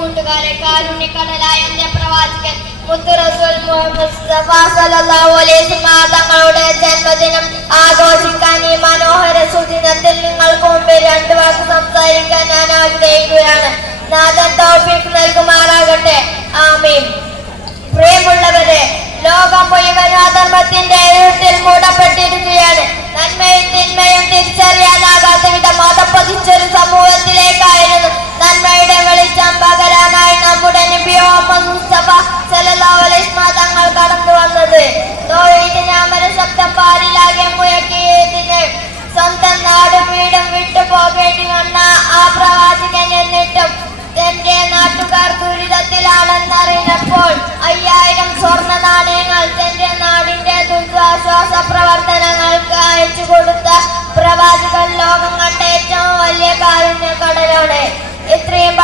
കൂട്ടുകാരെ, കാരുണ്യക്കടലായ പ്രവാചകൻ മുത്ത് റസൂൽ മുഹമ്മദ് മുസ്തഫ സല്ലല്ലാഹു അലൈഹി വസല്ലം തങ്ങളുടെ ജന്മദിനം ആഘോഷിക്കാൻ ഈ മനോഹര സുദിനത്തിൽ നിങ്ങൾക്ക് മുമ്പിൽ രണ്ട് വാക്ക് സംസാരിക്കാൻ ഞാൻ ആഗ്രഹിക്കുകയാണ്. നാഥൻ തൗഫീഖ് നൽകുമാറാകട്ടെ. ആമീൻ. പ്രിയമുള്ളവരെ, ലോകം മുഴുവൻ അധർമ്മത്തിന്റെ ഇരുട്ടിൽ മൂടപ്പെട്ടിരിക്കുകയാണ്. നന്മയും തിന്മയും തിരിച്ചറിയാനാകാത്ത വിധം മതപ്പതിച്ചൊരു സമൂഹത്തിലേക്കായിരുന്നു നന്മയുടെ വെളിച്ചം പകരാനായി നമ്മുടെ നബി മുഹമ്മദ് മുസ്തഫ സല്ലല്ലാഹു അലൈഹി വസല്ലം തങ്ങൾ കടന്നു വന്നത്. തൗഹീദിന്റെ അമര ശബ്ദം പാരിലാകെ മുഴക്കിയതിന് സ്വന്തം നാടും വീടും വിട്ടു പോകേണ്ടി വന്ന ആ പ്രവാചകൻ എന്നിട്ടും തന്റെ നാട്ടുകാർ ദുരിതത്തിലാണെന്നറിഞ്ഞപ്പോൾ 5000 സ്വർണ്ണ നാണയങ്ങൾ തന്റെ നാടിന്റെ ദുരിതാശ്വാസ പ്രവർത്തനങ്ങൾക്ക് അയച്ചു കൊടുത്ത പ്രവാചകൻ ലോകം കണ്ട ഏറ്റവും വലിയ കാരുണ്യക്കടലാണ്. ഇത്രയും